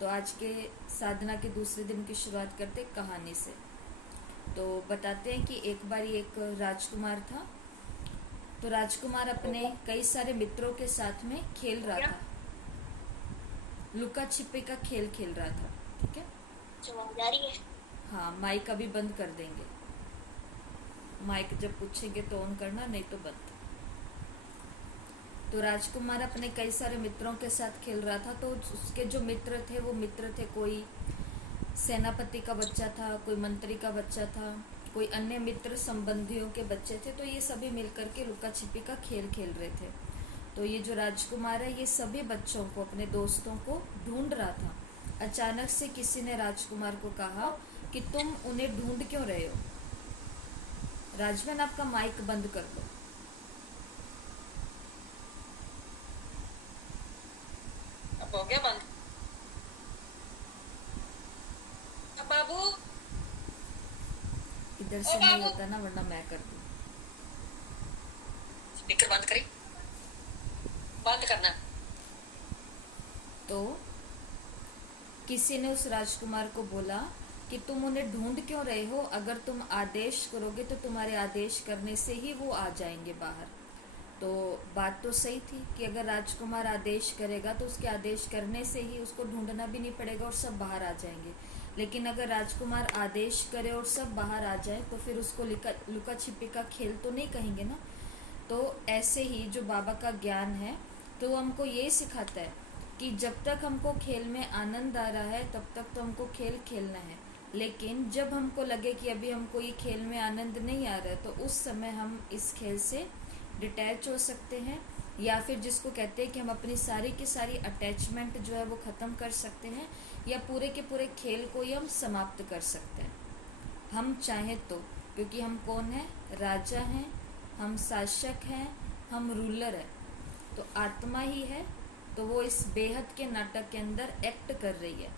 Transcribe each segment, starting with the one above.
तो आज के साधना के दूसरे दिन की शुरुआत करते कहानी से। तो बताते हैं कि एक बार एक राजकुमार था। तो राजकुमार अपने कई सारे मित्रों के साथ में खेल रहा था, लुका छिपे का खेल खेल रहा था। ठीक है, आवाज आ रही है? हाँ माइक अभी बंद कर देंगे, माइक जब पूछेंगे तो ऑन करना, नहीं तो बंद। तो राजकुमार अपने कई सारे मित्रों के साथ खेल रहा था। तो उसके जो मित्र थे वो मित्र थे, कोई सेनापति का बच्चा था, कोई मंत्री का बच्चा था, कोई अन्य मित्र संबंधियों के बच्चे थे। तो ये सभी मिलकर के लुका छिपी का खेल खेल रहे थे। तो ये जो राजकुमार है ये सभी बच्चों को, अपने दोस्तों को ढूंढ रहा था। अचानक से किसी ने राजकुमार को कहा कि तुम उन्हें ढूंढ क्यों रहे हो। राजमैन आपका माइक बंद कर दो। अब हो गया बंद। अब बाबू, इधर ओ से नहीं बाबू, होता ना, वरना मैं कर दूँ। स्पीकर बंद करी, बंद करना। तो किसी ने उस राजकुमार को बोला कि तुम उन्हें ढूंढ क्यों रहे हो, अगर तुम आदेश करोगे तो तुम्हारे आदेश करने से ही वो आ जाएंगे बाहर। तो बात तो सही थी कि अगर राजकुमार आदेश करेगा तो उसके आदेश करने से ही उसको ढूंढना भी नहीं पड़ेगा और सब बाहर आ जाएंगे। लेकिन अगर राजकुमार आदेश करे और सब बाहर आ जाए तो फिर उसको लुका छिपी का खेल तो नहीं कहेंगे ना। तो ऐसे ही जो बाबा का ज्ञान है तो वो हमको ये सिखाता है कि जब तक हमको खेल में आनंद आ रहा है तब तक तो हमको खेल खेलना है। लेकिन जब हमको लगे कि अभी हमको ये खेल में आनंद नहीं आ रहा है तो उस समय हम इस खेल से डिटैच हो सकते हैं, या फिर जिसको कहते हैं कि हम अपनी सारी की सारी अटैचमेंट जो है वो ख़त्म कर सकते हैं, या पूरे के पूरे खेल को ही हम समाप्त कर सकते हैं हम चाहें तो। क्योंकि हम कौन है, राजा हैं, हम शासक हैं, हम रूलर हैं। तो आत्मा ही है, तो वो इस बेहद के नाटक के अंदर एक्ट कर रही है,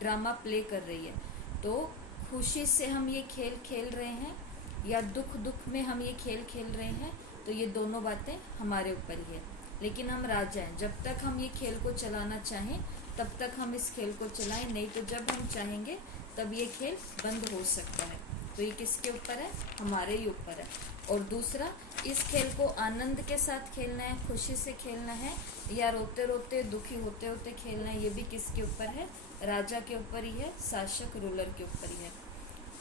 ड्रामा प्ले कर रही है। तो खुशी से हम ये खेल खेल रहे हैं या दुख दुख में हम ये खेल खेल रहे हैं, तो ये दोनों बातें हमारे ऊपर ही है। लेकिन हम राजा हैं, जब तक हम ये खेल को चलाना चाहें तब तक हम इस खेल को चलाएं, नहीं तो जब हम चाहेंगे तब ये खेल बंद हो सकता है। तो ये किसके ऊपर है, हमारे ही ऊपर है। और दूसरा, इस खेल को आनंद के साथ खेलना है, खुशी से खेलना है, या रोते रोते दुखी होते होते खेलना है, ये भी किसके ऊपर है, राजा के ऊपर ही है, शासक रूलर के ऊपर ही है।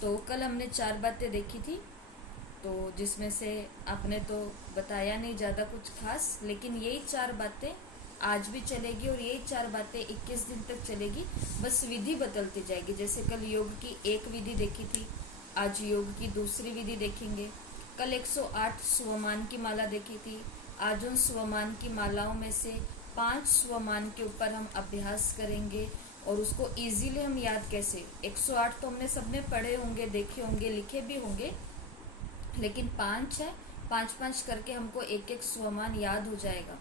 तो कल हमने 4 बातें देखी थी, तो जिसमें से आपने तो बताया नहीं ज़्यादा कुछ खास, लेकिन यही 4 बातें आज भी चलेगी और यही 4 बातें 21 दिन तक चलेगी। बस विधि बदलती जाएगी। जैसे कल योग की एक विधि देखी थी, आज योग की दूसरी विधि देखेंगे। कल 108 स्वमान की माला देखी थी, आज उन स्वमान की मालाओं में से 5 स्वमान के ऊपर हम अभ्यास करेंगे। और उसको इजीली हम याद कैसे, 108 तो हमने सबने पढ़े होंगे, देखे होंगे, लिखे भी होंगे, लेकिन 5 है, 5-5 करके हमको एक एक स्वमान याद हो जाएगा।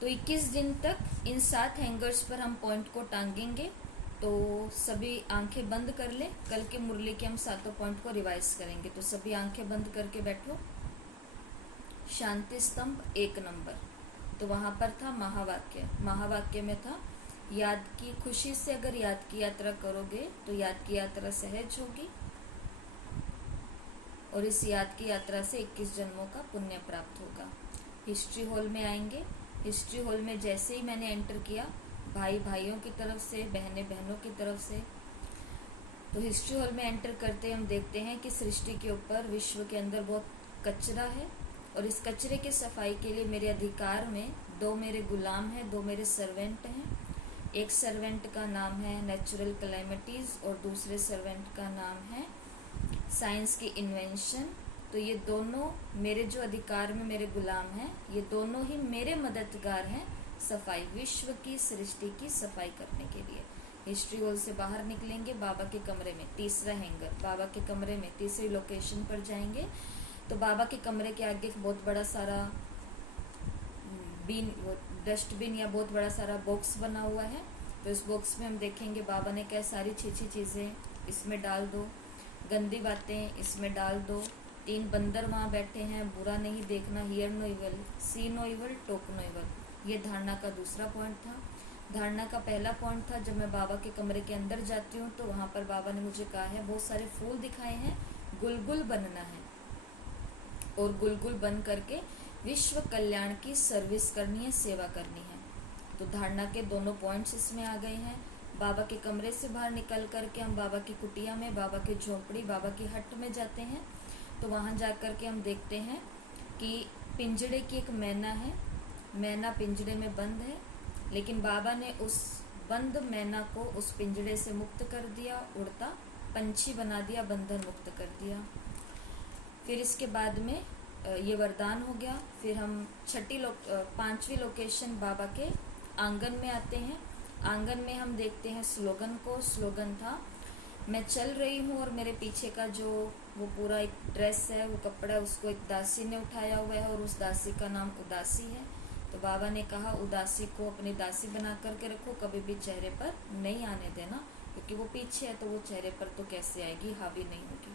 तो 21 दिन तक इन 7 हैंगर्स पर हम पॉइंट को टांगेंगे। तो सभी आंखें बंद कर ले, कल के मुरली के हम 7 पॉइंट को रिवाइज करेंगे। तो सभी आंखें बंद करके बैठो। शांति स्तंभ 1 नंबर, तो वहाँ पर था महावाक्य। महावाक्य में था याद की खुशी से अगर याद की यात्रा करोगे तो याद की यात्रा सहज होगी, और इस याद की यात्रा से 21 जन्मों का पुण्य प्राप्त होगा। हिस्ट्री हॉल में आएंगे। हिस्ट्री हॉल में जैसे ही मैंने एंटर किया, भाई भाइयों की तरफ से, बहनें बहनों की तरफ से, तो हिस्ट्री हॉल में एंटर करते हम देखते हैं कि सृष्टि के ऊपर, विश्व के अंदर बहुत कचरा है, और इस कचरे की सफाई के लिए मेरे अधिकार में 2 मेरे गुलाम हैं, 2 मेरे सर्वेंट हैं। एक सर्वेंट का नाम है नेचुरल कैलेमिटीज़ और दूसरे सर्वेंट का नाम है साइंस की इन्वेंशन। तो ये दोनों मेरे जो अधिकार में मेरे गुलाम हैं, ये दोनों ही मेरे मददगार हैं सफाई, विश्व की सृष्टि की सफाई करने के लिए। हिस्ट्री हॉल से बाहर निकलेंगे, बाबा के कमरे में, तीसरा हैंगर, बाबा के कमरे में तीसरी लोकेशन पर जाएंगे। तो बाबा के कमरे के आगे एक बहुत बड़ा सारा बिन, डस्टबिन या बहुत बड़ा सारा बॉक्स बना हुआ है। तो इस बॉक्स में हम देखेंगे बाबा ने क्या सारी अच्छी चीज़ें इसमें डाल दो, गंदी बातें इसमें डाल दो। 3 बंदर वहाँ बैठे हैं, बुरा नहीं देखना, hear no evil, see no evil, talk no evil, ये धारणा का दूसरा पॉइंट था। धारणा का पहला पॉइंट था, जब मैं बाबा के कमरे के अंदर जाती हूँ तो वहाँ पर बाबा ने मुझे कहा है बहुत सारे फूल दिखाए हैं, गुलगुल बनना है और गुलगुल बन करके विश्व कल्याण की सर्विस करनी है, सेवा करनी है। तो धारणा के दोनों पॉइंट्स इसमें आ गए हैं। बाबा के कमरे से बाहर निकल करके हम बाबा की कुटिया में, बाबा की झोपड़ी, बाबा की हट में जाते हैं। तो वहाँ जा कर के हम देखते हैं कि पिंजड़े की एक मैना है, मैना पिंजड़े में बंद है, लेकिन बाबा ने उस बंद मैना को उस पिंजड़े से मुक्त कर दिया, उड़ता पंछी बना दिया, बंधन मुक्त कर दिया। फिर इसके बाद में ये वरदान हो गया। फिर हम पांचवी लोकेशन बाबा के आंगन में आते हैं। आंगन में हम देखते हैं स्लोगन को। स्लोगन था, मैं चल रही हूँ और मेरे पीछे का जो वो पूरा एक ड्रेस है, वो कपड़ा है, उसको एक दासी ने उठाया हुआ है और उस दासी का नाम उदासी है। तो बाबा ने कहा उदासी को अपनी दासी बना करके रखो, कभी भी चेहरे पर नहीं आने देना, क्योंकि वो पीछे है तो वो चेहरे पर तो कैसे आएगी, हावी नहीं होगी।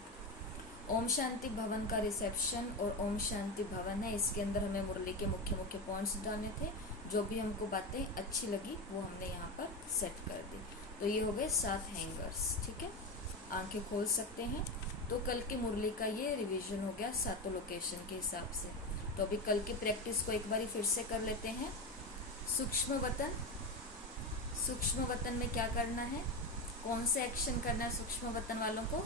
ओम शांति भवन का रिसेप्शन और ओम शांति भवन है, इसके अंदर हमें मुरली के मुख्य मुख्य पॉइंट्स डालने थे। जो भी हमको बातें अच्छी लगी वो हमने यहाँ पर सेट कर दी। तो ये हो गए 7 हैंगर्स, ठीक है, आंखें खोल सकते हैं। तो कल की मुरली का ये रिवीजन हो गया 7 लोकेशन के हिसाब से। तो अभी कल की प्रैक्टिस को एक बारी फिर से कर लेते हैं। सूक्ष्म वतन, सूक्ष्म वतन में क्या करना है, कौन से एक्शन करना है सूक्ष्म वतन वालों को?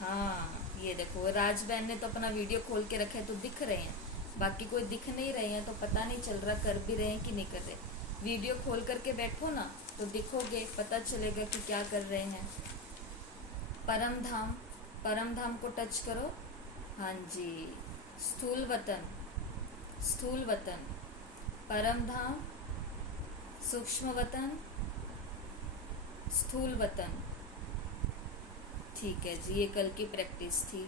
हाँ, ये देखो राज बहन ने तो अपना वीडियो खोल के रखा है तो दिख रहे हैं, बाकी कोई दिख नहीं रहे हैं तो पता नहीं चल रहा कर भी रहे हैं कि नहीं कर रहे। वीडियो खोल करके बैठो ना तो दिखोगे, पता चलेगा कि क्या कर रहे हैं। परम धाम, परम धाम को टच करो। हाँ जी, स्थूल वतन, स्थूल वतन, परम धाम, सूक्ष्म वतन, स्थूल वतन। ठीक है जी, ये कल की प्रैक्टिस थी।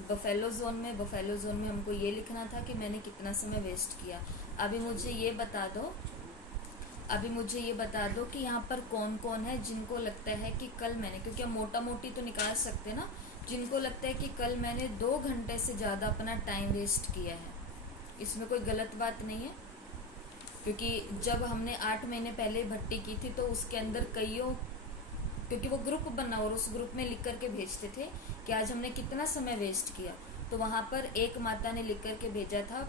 बफेलो जोन में, बफेलो जोन में हमको ये लिखना था कि मैंने कितना समय वेस्ट किया। अभी मुझे ये बता दो, अभी मुझे ये बता दो कि यहाँ पर कौन कौन है जिनको लगता है कि कल मैंने, क्योंकि हम मोटा मोटी तो निकाल सकते ना, जिनको लगता है कि कल मैंने 2 घंटे से ज़्यादा अपना टाइम वेस्ट किया है। इसमें कोई गलत बात नहीं है, क्योंकि जब हमने 8 महीने पहले भट्टी की थी तो उसके अंदर कईयों, क्योंकि वो ग्रुप बना और उस ग्रुप में लिख करके भेजते थे कि आज हमने कितना समय वेस्ट किया। तो वहाँ पर एक माता ने लिख करके भेजा था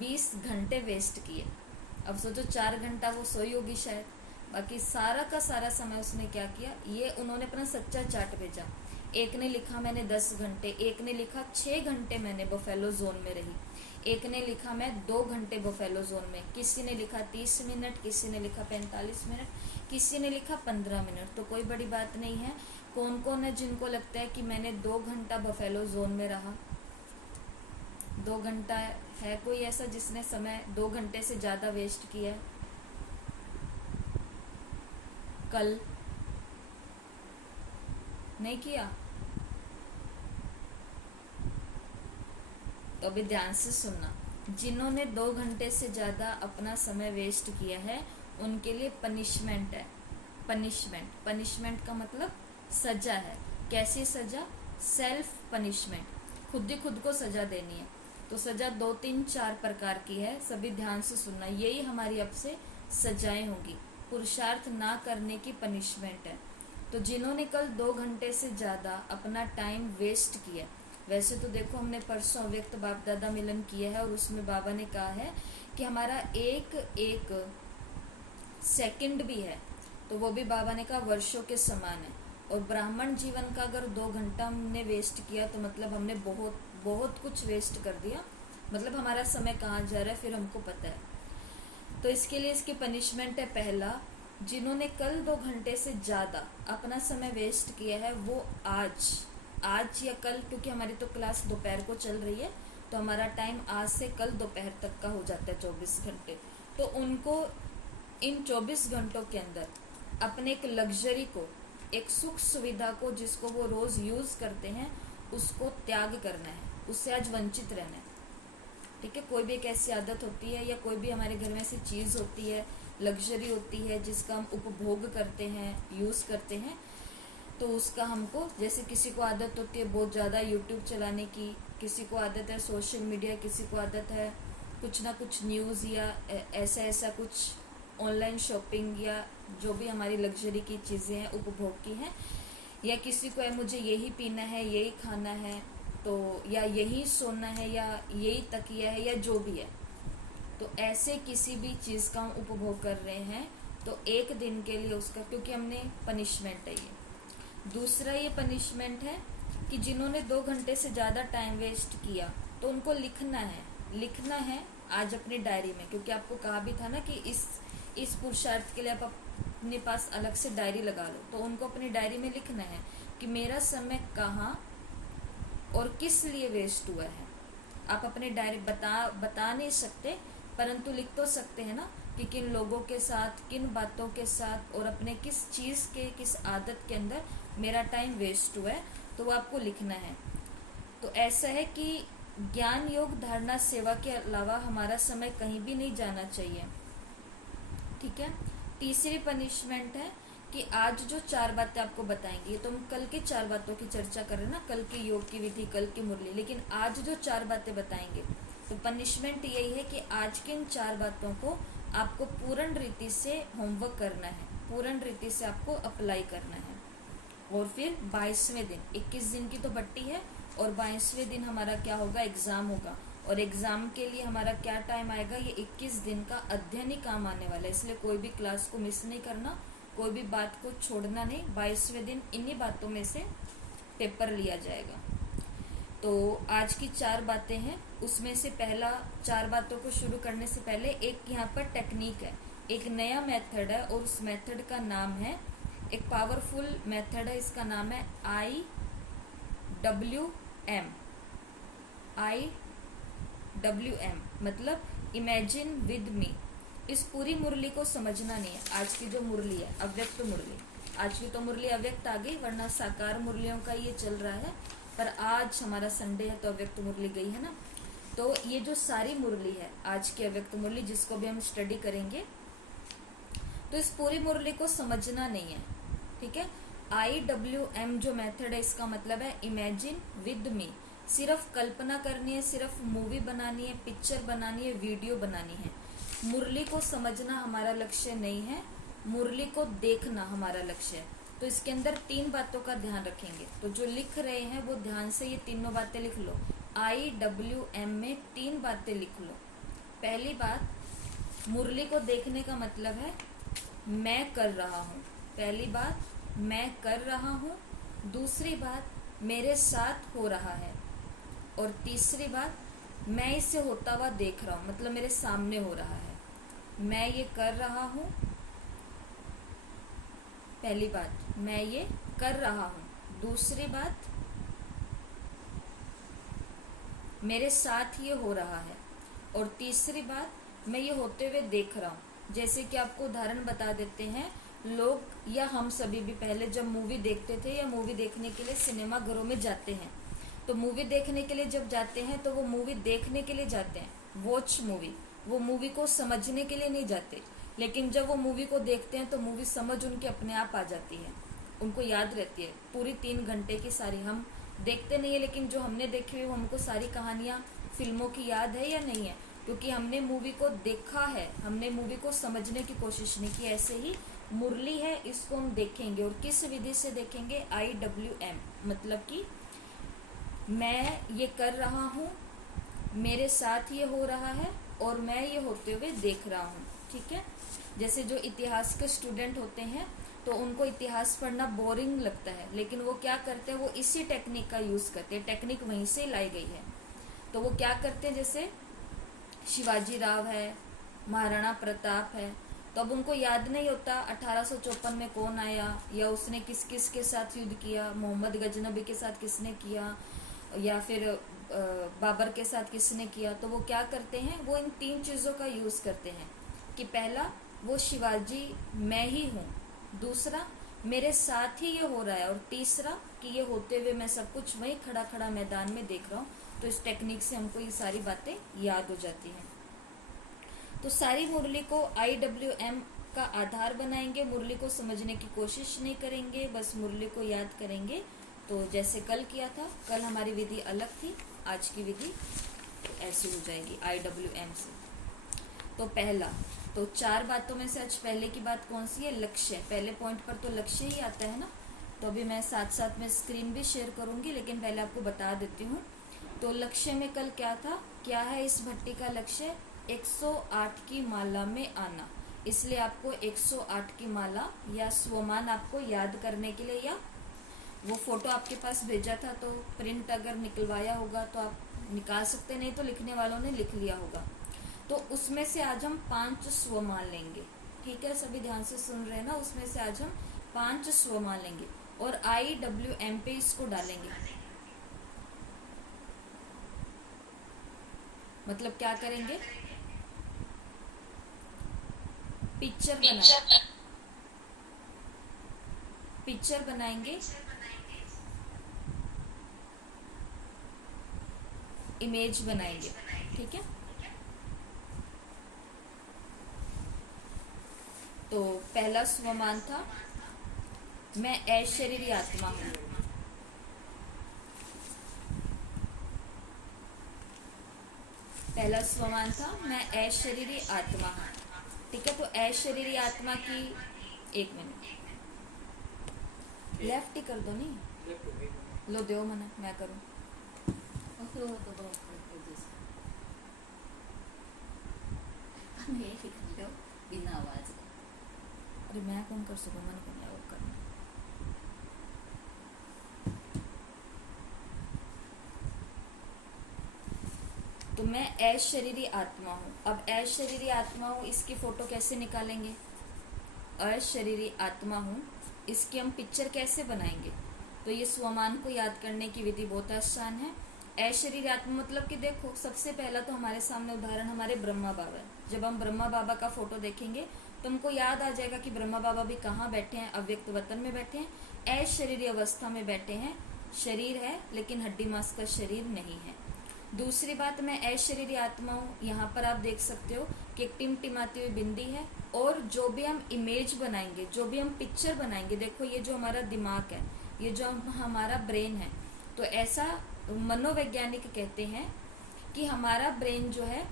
20 घंटे वेस्ट किए। अब सोचो 4 घंटा वो सोई होगी शायद, बाकी सारा का सारा समय उसने क्या किया, ये उन्होंने अपना सच्चा चार्ट भेजा। एक ने लिखा मैंने 10 घंटे, एक ने लिखा 6 घंटे मैंने बफेलो जोन में रही, एक ने लिखा मैं 2 घंटे बफेलो जोन में, किसी ने लिखा 30 मिनट, किसी ने लिखा 45 मिनट, किसी ने लिखा 15 मिनट। तो कोई बड़ी बात नहीं है। कौन कौन है जिनको लगता है कि मैंने 2 घंटा बफेलो जोन में रहा? 2 घंटा है कोई ऐसा जिसने समय 2 घंटे से ज़्यादा वेस्ट किया है कल? नहीं किया? तो अभी ध्यान से सुनना, जिन्होंने 2 घंटे से ज़्यादा अपना समय वेस्ट किया है उनके लिए पनिशमेंट है। पनिशमेंट, पनिशमेंट का मतलब सजा है। कैसी सजा? सेल्फ पनिशमेंट, खुद ही खुद को सजा देनी है। तो सजा 2, 3, 4 प्रकार की है, सभी ध्यान से सुनना। यही हमारी अब से सजाएं होंगी, पुरुषार्थ ना करने की पनिशमेंट है। तो जिन्होंने कल 2 घंटे से ज़्यादा अपना टाइम वेस्ट किया, वैसे तो देखो हमने परसों अव्यक्त बाप दादा मिलन किया है और उसमें बाबा ने कहा है कि हमारा एक एक सेकंड भी है तो वो भी बाबा ने कहा वर्षों के समान है। और ब्राह्मण जीवन का अगर 2 घंटा हमने वेस्ट किया तो मतलब हमने बहुत बहुत कुछ वेस्ट कर दिया, मतलब हमारा समय कहाँ जा रहा है फिर हमको पता है। तो इसके लिए इसकी पनिशमेंट है, पहला, जिन्होंने कल 2 घंटे से ज़्यादा अपना समय वेस्ट किया है वो आज या कल, क्योंकि हमारी तो क्लास दोपहर को चल रही है तो हमारा टाइम आज से कल दोपहर तक का हो जाता है 24 घंटे। तो उनको इन 24 घंटों के अंदर अपने एक लग्जरी को, एक सुख सुविधा को जिसको वो रोज़ यूज़ करते हैं उसको त्याग करना है, उससे आज वंचित रहना है। ठीक है, कोई भी एक ऐसी आदत होती है या कोई भी हमारे घर में ऐसी चीज़ होती है, लग्जरी होती है जिसका हम उपभोग करते हैं, यूज़ करते हैं, तो उसका हमको, जैसे किसी को आदत होती है बहुत ज़्यादा यूट्यूब चलाने की, किसी को आदत है सोशल मीडिया, किसी को आदत है कुछ ना कुछ न्यूज़ या ऐसा ऐसा कुछ ऑनलाइन शॉपिंग या जो भी हमारी लग्जरी की चीज़ें हैं उपभोग की हैं, या किसी को है मुझे यही पीना है, यही खाना है, तो या यही सोना है, या यही तकिया है, या जो भी है, तो ऐसे किसी भी चीज़ का हम उपभोग कर रहे हैं तो एक दिन के लिए उसका, क्योंकि हमने पनिशमेंट है ये। दूसरा ये पनिशमेंट है कि जिन्होंने 2 घंटे से ज़्यादा टाइम वेस्ट किया तो उनको लिखना है आज अपनी डायरी में, क्योंकि आपको कहा भी था ना कि इस पुरुषार्थ के लिए आप अपने पास अलग से डायरी लगा लो। तो उनको अपनी डायरी में लिखना है कि मेरा समय कहाँ और किस लिए वेस्ट हुआ है। आप अपनी डायरी बता नहीं सकते, परंतु लिख तो सकते हैं ना कि किन लोगों के साथ, किन बातों के साथ और अपने किस चीज़ के, किस आदत के अंदर मेरा टाइम वेस्ट हुआ है, तो वो आपको लिखना है। तो ऐसा है कि ज्ञान योग धारणा सेवा के अलावा हमारा समय कहीं भी नहीं जाना चाहिए, ठीक है। तीसरी पनिशमेंट है कि आज जो 4 बातें आपको बताएंगे, ये तो हम कल की 4 बातों की चर्चा कर रहे हैं ना, कल की योग की विधि, कल की मुरली, लेकिन आज जो 4 बातें बताएंगे तो पनिशमेंट यही है कि आज की इन 4 बातों को आपको पूर्ण रीति से होमवर्क करना है, पूर्ण रीति से आपको अप्लाई करना है। और फिर 22वें दिन, 21 दिन की तो बट्टी है, और 22वें दिन हमारा क्या होगा, एग्ज़ाम होगा। और एग्ज़ाम के लिए हमारा क्या टाइम आएगा, ये 21 दिन का अध्ययन ही काम आने वाला है, इसलिए कोई भी क्लास को मिस नहीं करना, कोई भी बात को छोड़ना नहीं। 22वें दिन इन्हीं बातों में से पेपर लिया जाएगा। तो आज की 4 बातें हैं, उसमें से पहला 4 बातों को शुरू करने से पहले एक यहाँ पर टेक्निक है, एक नया मेथड है, और उस मेथड का नाम है, एक पावरफुल मेथड है, इसका नाम है IWM। IWM मतलब इमेजिन विद मी। इस पूरी मुरली को समझना नहीं है। आज की जो मुरली है अव्यक्त मुरली, आज की तो मुरली अव्यक्त आ गई, वरना साकार मुरलियों का ये चल रहा है, पर आज हमारा संडे है तो अव्यक्त मुरली गई है ना। तो ये जो सारी मुरली है आज की अव्यक्त मुरली, जिसको भी हम स्टडी करेंगे, तो इस पूरी मुरली को समझना नहीं है, ठीक है। IWM जो मेथड है, इसका मतलब है इमेजिन विद मी। सिर्फ कल्पना करनी है, सिर्फ मूवी बनानी है, पिक्चर बनानी है, वीडियो बनानी है। मुरली को समझना हमारा लक्ष्य नहीं है, मुरली को देखना हमारा लक्ष्य है। तो इसके अंदर 3 बातों का ध्यान रखेंगे। तो जो लिख रहे हैं वो ध्यान से ये तीनों बातें लिख लो। IWM में 3 बातें लिख लो। पहली बात, मुरली को देखने का मतलब है मैं कर रहा हूँ। पहली बात, मैं कर रहा हूँ। दूसरी बात, मेरे साथ हो रहा है। और तीसरी बात, मैं इसे होता हुआ देख रहा हूँ, मतलब मेरे सामने हो रहा है। मैं ये कर रहा हूँ, पहली बात मैं ये कर रहा हूँ। दूसरी बात, मेरे साथ ये हो रहा है। और तीसरी बात, मैं ये होते हुए देख रहा हूँ। जैसे कि आपको उदाहरण बता देते हैं, लोग या हम सभी भी पहले जब मूवी देखते थे या मूवी देखने के लिए सिनेमा घरों में जाते हैं, तो मूवी देखने के लिए जब जाते हैं तो वो मूवी देखने के लिए जाते हैं, वॉच मूवी, वो मूवी को समझने के लिए नहीं जाते। लेकिन जब वो मूवी को देखते हैं तो मूवी समझ उनके अपने आप आ जाती है, उनको याद रहती है पूरी 3 घंटे की सारी। हम देखते नहीं है, लेकिन जो हमने देखी हुई वो हमको सारी कहानियाँ फिल्मों की याद है या नहीं है, क्योंकि हमने मूवी को देखा है, हमने मूवी को समझने की कोशिश नहीं की। ऐसे ही मुरली है, इसको हम देखेंगे, और किस विधि से देखेंगे, IWM मतलब कि मैं ये कर रहा हूँ, मेरे साथ ये हो रहा है, और मैं ये होते हुए देख रहा हूँ, ठीक है। जैसे जो इतिहास के स्टूडेंट होते हैं तो उनको इतिहास पढ़ना बोरिंग लगता है, लेकिन वो क्या करते हैं, वो इसी टेक्निक का यूज़ करते हैं, टेक्निक वहीं से लाई गई है। तो वो क्या करते हैं, जैसे शिवाजी राव है, महाराणा प्रताप है, तो अब उनको याद नहीं होता 1854 में कौन आया, या उसने किस किस के साथ युद्ध किया, मोहम्मद गजनबी के साथ किसने किया, या फिर बाबर के साथ किसने किया। तो वो क्या करते हैं, वो इन 3 चीज़ों का यूज़ करते हैं कि पहला, वो शिवाजी मैं ही हूँ, दूसरा मेरे साथ ही ये हो रहा है, और तीसरा कि ये होते हुए मैं सब कुछ वहीं खड़ा खड़ा मैदान में देख रहा हूँ। तो इस टेक्निक से हमको ये सारी बातें याद हो जाती हैं। तो सारी मुरली को IWM का आधार बनाएंगे, मुरली को समझने की कोशिश नहीं करेंगे, बस मुरली को याद करेंगे। तो जैसे कल किया था, कल हमारी विधि अलग थी, आज की विधि तो ऐसी हो जाएगी IWM से। तो पहला, तो 4 बातों में से आज पहले की बात कौन सी है? लक्ष्य। पहले पॉइंट पर तो लक्ष्य ही आता है ना। तो अभी मैं साथ साथ में स्क्रीन भी शेयर करूंगी, लेकिन पहले आपको बता देती हूँ। तो लक्ष्य में कल क्या था, क्या है इस भट्टी का लक्ष्य? 108 की माला में आना। इसलिए आपको 108 की माला या स्वमान आपको याद करने के लिए, या वो फोटो आपके पास भेजा था तो प्रिंट अगर निकलवाया होगा तो आप निकाल सकते, नहीं तो लिखने वालों ने लिख लिया होगा। तो उसमें से आज हम 5 स्वमान लेंगे। ठीक है, सभी ध्यान से सुन रहे हैं ना। उसमें से आज हम 5 स्वमान लेंगे और IWM पे इसको डालेंगे। मतलब क्या करेंगे? पिक्चर बनाएंगे, इमेज बनाएंगे। ठीक है, तो पहला स्वमान था मैं अशरीरी आत्मा हूं। पहला स्वमान था मैं अशरीरी आत्मा हूं। ठीक है, तो अशरीरी आत्मा की, एक मिनट लेफ्ट ही कर दो, नहीं लो दो मना मैं करूं। बिना आवाज अरे मैं कौन कर सकूं, मन को नहीं करना। तो मैं अशरीरी आत्मा हूं। अब अशरीरी आत्मा हूं, इसकी फोटो कैसे निकालेंगे? अशरीरी आत्मा हूं, इसकी हम पिक्चर कैसे बनाएंगे? तो ये स्वमान को याद करने की विधि बहुत आसान है। अशरीरी आत्मा मतलब कि देखो, सबसे पहला तो हमारे सामने उदाहरण हमारे ब्रह्मा बाबा है। जब हम ब्रह्मा बाबा का फोटो देखेंगे तो हमको याद आ जाएगा कि ब्रह्मा बाबा भी कहाँ बैठे हैं? अव्यक्त वतन में बैठे हैं, अशरीरी अवस्था में बैठे हैं। शरीर है लेकिन हड्डी मांस का शरीर नहीं है। दूसरी बात, मैं अशरीरी आत्मा हूँ। यहाँ पर आप देख सकते हो कि एक टिमटिमाती हुई बिंदी है, और जो भी हम इमेज बनाएंगे, जो भी हम पिक्चर बनाएंगे, देखो ये जो हमारा दिमाग है, ये जो हमारा ब्रेन है, तो ऐसा मनोवैज्ञानिक कहते हैं कि हमारा ब्रेन जो है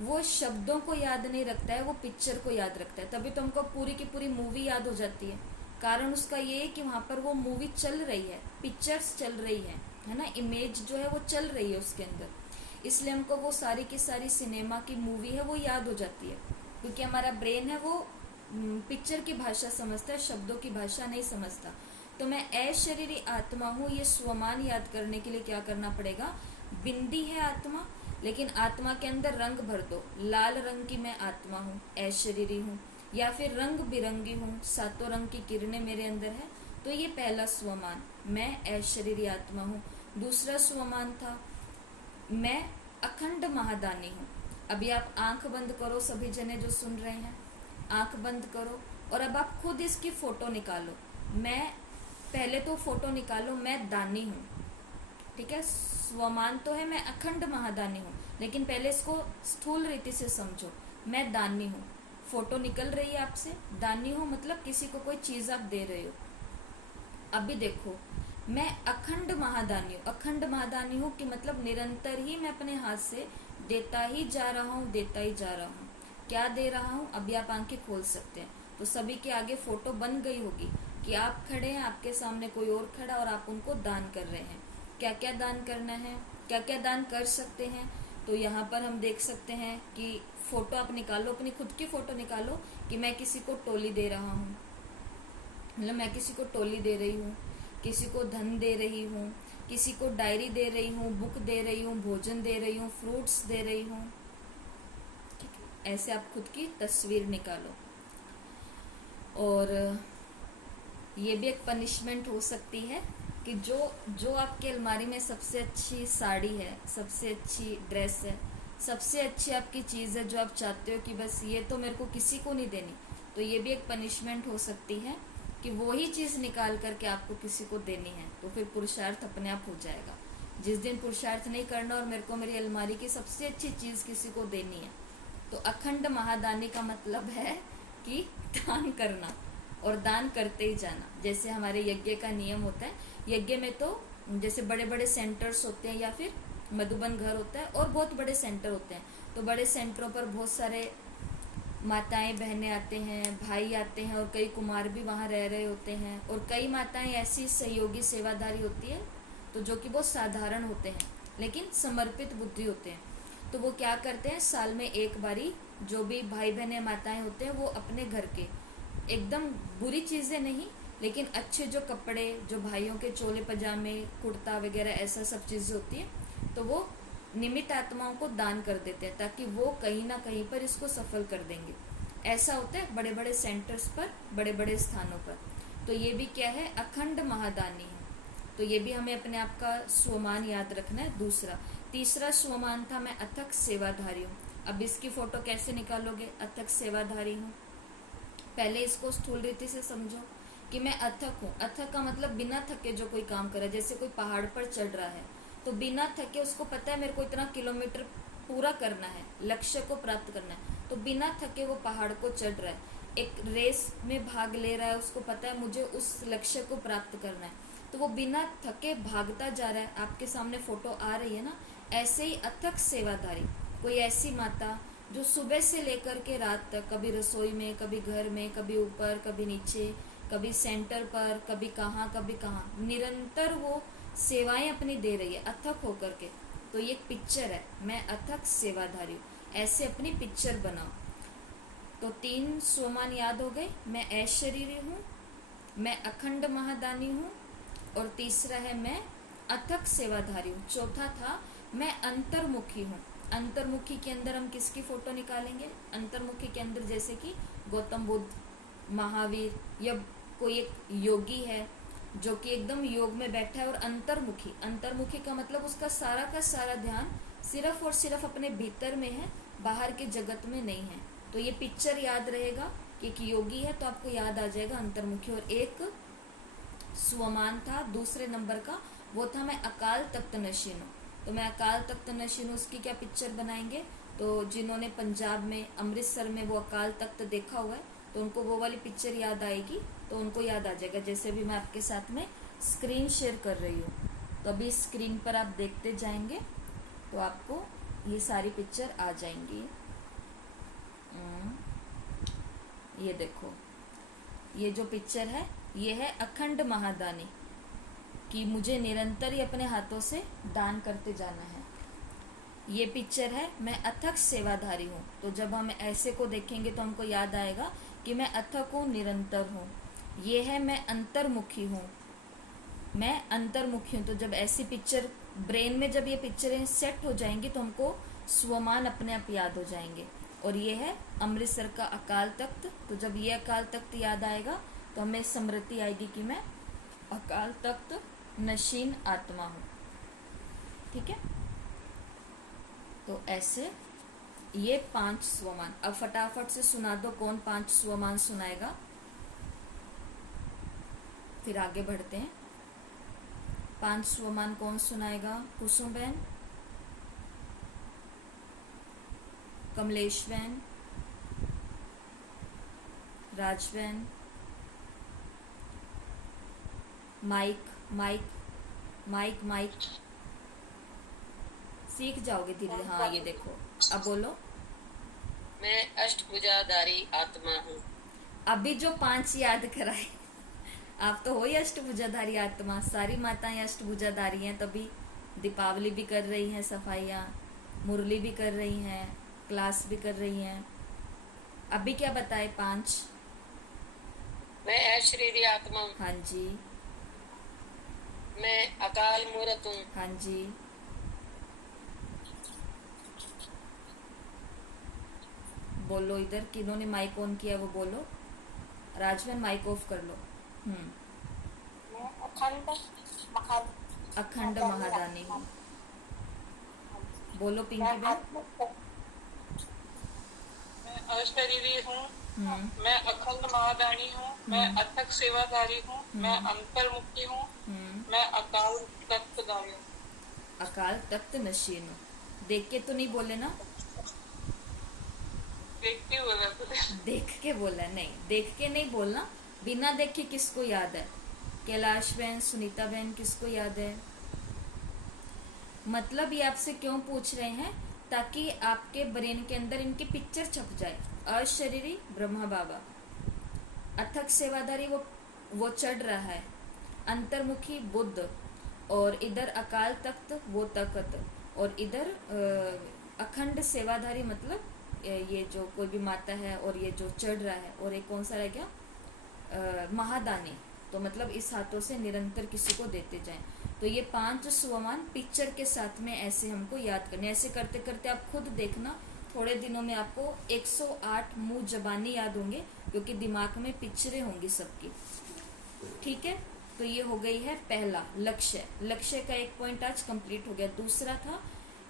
वो शब्दों को याद नहीं रखता है, वो पिक्चर को याद रखता है। तभी तो हमको पूरी की पूरी मूवी याद हो जाती है। कारण उसका ये है कि वहां पर वो मूवी चल रही है, पिक्चर्स चल रही है ना, इमेज जो है वो चल रही है उसके अंदर। इसलिए हमको वो सारी की सारी सिनेमा की मूवी है वो याद हो जाती है, क्योंकि हमारा ब्रेन है वो पिक्चर की भाषा समझता है, शब्दों की भाषा नहीं समझता। तो मैं अशरीरी आत्मा हूँ, ये स्वमान याद करने के लिए क्या करना पड़ेगा? बिंदी है आत्मा, लेकिन आत्मा के अंदर रंग भर दो। लाल रंग की मैं आत्मा हूँ, अशरीरी हूँ, या फिर रंग बिरंगी हूँ, 7 रंग की किरणें मेरे अंदर है। तो ये पहला स्वमान, मैं अशरीरी आत्मा हूँ। दूसरा स्वमान था मैं अखंड महादानी हूँ। अभी आप आंख बंद करो, सभी जने जो सुन रहे हैं आंख बंद करो, और अब आप खुद इसकी फोटो निकालो। मैं पहले तो फोटो निकालो, मैं दानी हूँ। ठीक है, स्वमान तो है मैं अखंड महादानी हूँ, लेकिन पहले इसको स्थूल रीति से समझो। मैं दानी हूँ, फोटो निकल रही है आपसे, दानी हूँ मतलब किसी को कोई चीज आप दे रहे हो। अभी देखो, मैं अखंड महादानी हूँ। अखंड महादानी हूँ कि मतलब निरंतर ही मैं अपने हाथ से देता ही जा रहा हूँ, देता ही जा रहा हूँ। क्या दे रहा हूँ? अभी आप आंखें खोल सकते हैं, तो सभी के आगे फोटो बन गई होगी कि आप खड़े हैं, आपके सामने कोई और खड़ा, और आप उनको दान कर रहे हैं। क्या क्या दान करना है, क्या क्या दान कर सकते हैं? तो यहाँ पर हम देख सकते हैं कि फोटो आप निकालो, अपनी खुद की फोटो निकालो कि मैं किसी को टोली दे रहा हूँ, मतलब मैं किसी को टोली दे रही हूँ, किसी को धन दे रही हूँ, किसी को डायरी दे रही हूँ, बुक दे रही हूँ, भोजन दे रही हूँ, फ्रूट्स दे रही हूँ। ठीक है, ऐसे आप खुद की तस्वीर निकालो। और ये भी एक पनिशमेंट हो सकती है कि जो आपकी अलमारी में सबसे अच्छी साड़ी है, सबसे अच्छी ड्रेस है, सबसे अच्छी आपकी चीज़ है, जो आप चाहते हो कि बस ये तो मेरे को किसी को नहीं देनी, तो ये भी एक पनिशमेंट हो सकती है कि वो ही चीज़ निकाल करके आपको किसी को देनी है। तो फिर पुरुषार्थ अपने आप हो जाएगा। जिस दिन पुरुषार्थ नहीं करना और मेरे को मेरी अलमारी की सबसे अच्छी चीज़ किसी को देनी है, तो अखंड महादानी का मतलब है कि दान करना और दान करते ही जाना। जैसे हमारे यज्ञ का नियम होता है, यज्ञ में तो जैसे बड़े बड़े सेंटर्स होते हैं या फिर मधुबन घर होता है और बहुत बड़े सेंटर होते हैं। तो बड़े सेंटरों पर बहुत सारे माताएं बहनें आते हैं, भाई आते हैं, और कई कुमार भी वहाँ रह रहे होते हैं। और कई माताएं ऐसी सहयोगी सेवादारी होती है तो जो कि बहुत साधारण होते हैं लेकिन समर्पित बुद्धि होते हैं। तो वो क्या करते हैं, साल में एक बारी जो भी भाई बहनें माताएं होते हैं वो अपने घर के एकदम बुरी चीज़ें नहीं लेकिन अच्छे जो कपड़े, जो भाइयों के चोले पजामे कुर्ता वगैरह ऐसा सब चीज़ें होती है तो वो निमित्त आत्माओं को दान कर देते हैं ताकि वो कहीं ना कहीं पर इसको सफल कर देंगे। ऐसा होता है बड़े बड़े सेंटर्स पर, बड़े बड़े स्थानों पर। तो ये भी क्या है, अखंड महादानी है। तो ये भी हमें अपने आप का स्वमान याद रखना है। दूसरा, तीसरा स्वमान था मैं अथक सेवाधारी हूँ। अब इसकी फोटो कैसे निकालोगे, अथक सेवाधारी हूँ। पहले इसको स्थूल रीति से समझो कि मैं अथक हूँ। अथक का मतलब बिना थके जो कोई काम करे, जैसे कोई पहाड़ पर चढ़ रहा है तो बिना थके उसको पता है मेरे को इतना किलोमीटर पूरा करना है, लक्ष्य को प्राप्त करना है, तो बिना थके वो पहाड़ को चढ़ रहा है। एक रेस में भाग ले रहा है, उसको पता है मुझे उस लक्ष्य को प्राप्त करना है, तो वो बिना थके भागता जा रहा है। आपके सामने फोटो आ रही है ना, ऐसे ही अथक सेवादारी कोई ऐसी माता जो सुबह से लेकर के रात तक, कभी रसोई में, कभी घर में, कभी ऊपर, कभी नीचे, कभी सेंटर पर, कभी कहाँ कभी कहाँ, निरंतर वो सेवाएं अपनी दे रही है अथक होकर के। तो ये एक पिक्चर है, मैं अथक सेवाधारी हूँ। ऐसे अपनी पिक्चर बनाओ। तो 3 स्वमान याद हो गए। मैं ऐशरीरी हूँ, मैं अखंड महादानी हूँ, और तीसरा है मैं अथक सेवाधारी हूँ। चौथा था मैं अंतर्मुखी हूँ। अंतर्मुखी के अंदर हम किसकी फोटो निकालेंगे, अंतर्मुखी के अंदर जैसे कि गौतम बुद्ध, महावीर, या कोई एक योगी है जो कि एकदम योग में बैठा है। और अंतर्मुखी, अंतर्मुखी का मतलब उसका सारा ध्यान सिर्फ और सिर्फ अपने भीतर में है, बाहर के जगत में नहीं है। तो ये पिक्चर याद रहेगा कि एक योगी है तो आपको याद आ जाएगा अंतर्मुखी। और एक स्वमान था दूसरे नंबर का, वो था मैं अकाल तख्त नशीन हूँ। तो मैं अकाल तख्त नशीन हूँ, उसकी क्या पिक्चर बनाएंगे। तो जिन्होंने पंजाब में, अमृतसर में वो अकाल तख्त देखा हुआ है तो उनको वो वाली पिक्चर याद आएगी, तो उनको याद आ जाएगा। जैसे भी मैं आपके साथ में स्क्रीन शेयर कर रही हूँ, तो अभी स्क्रीन पर आप देखते जाएंगे तो आपको ये सारी पिक्चर आ जाएंगी। ये देखो, ये जो पिक्चर है ये है अखंड महादानी, कि मुझे निरंतर ही अपने हाथों से दान करते जाना है। ये पिक्चर है मैं अथक सेवाधारी हूँ। तो जब हम ऐसे को देखेंगे तो हमको याद आएगा कि मैं अथक हूँ, निरंतर हूँ। ये है मैं अंतर्मुखी हूँ, मैं अंतर्मुखी हूँ। तो जब ऐसी पिक्चर ब्रेन में, जब ये पिक्चरें सेट हो जाएंगी तो हमको स्वमान अपने आप याद हो जाएंगे। और ये है अमृतसर का अकाल तख्त। तो जब ये अकाल तख्त याद आएगा तो हमें स्मृति आएगी कि मैं अकाल तख्त नशीन आत्मा हूँ। ठीक है, तो ऐसे ये 5 स्वमान। अब फटाफट से सुना दो, कौन 5 स्वमान सुनाएगा, फिर आगे बढ़ते हैं। 5 स्वमान कौन सुनाएगा, कुसुम बहन, कमलेश बहन, राज बहन, माइक माइक माइक माइक, सीख जाओगे धीरे। हाँ ये देखो, अब बोलो। मैं अष्टभुजाधारी आत्मा हूँ। अभी जो 5 याद कराए, आप तो हो ही अष्टभुजाधारी आत्मा। सारी माताएं अष्टभुजाधारी हैं, तभी दीपावली भी कर रही हैं, सफाइयाँ, मुरली भी कर रही हैं, क्लास भी कर रही हैं। अभी क्या बताए 5? मैं अशरीरी आत्मा हूँ। हाँ जी, मैं अकाल मूर्त हूँ। हाँ जी, बोलो इधर, किन्होंने माइक ऑन किया वो बोलो। राजवन माइक ऑफ कर लो। मैं अखंड महादानी हूँ। बोलो पिंकी बहन। मैं अशरीरी हूँ, हम्म मैं अखंड महादानी हूँ, मैं अथक सेवाधारी हूँ, मैं अंतर्मुखी हूँ, हम्म, मैं अकाल तख्तधारी हूँ। अकाल तख्त नशीन हूँ। देख के तो नहीं बोले ना, देखते हुए रहते। देख के बोला, नहीं देख के नहीं बोलना। बिना देखे किसको याद है, कैलाश बहन, सुनीता बहन, किसको याद है? मतलब ये आपसे क्यों पूछ रहे हैं, ताकि आपके ब्रेन के अंदर इनकी पिक्चर छप जाए। अशरीरी ब्रह्मा बाबा, अथक सेवाधारी वो चढ़ रहा है, अंतर्मुखी बुद्ध, और इधर अकाल तख्त वो तख्त, और इधर अखंड सेवाधारी मतलब ये जो कोई भी माता है, और ये जो चढ़ रहा है, और एक कौन सा रह गया महादानी, तो मतलब इस हाथों से निरंतर किसी को देते जाएं। तो ये 5 स्वमान पिक्चर के साथ में ऐसे हमको याद करने, ऐसे करते करते आप खुद देखना थोड़े दिनों में आपको 108 मुंह जबानी याद होंगे, क्योंकि दिमाग में पिक्चरें होंगी सबकी। ठीक है, तो ये हो गई है पहला लक्ष्य। लक्ष्य का एक पॉइंट आज कंप्लीट हो गया। दूसरा था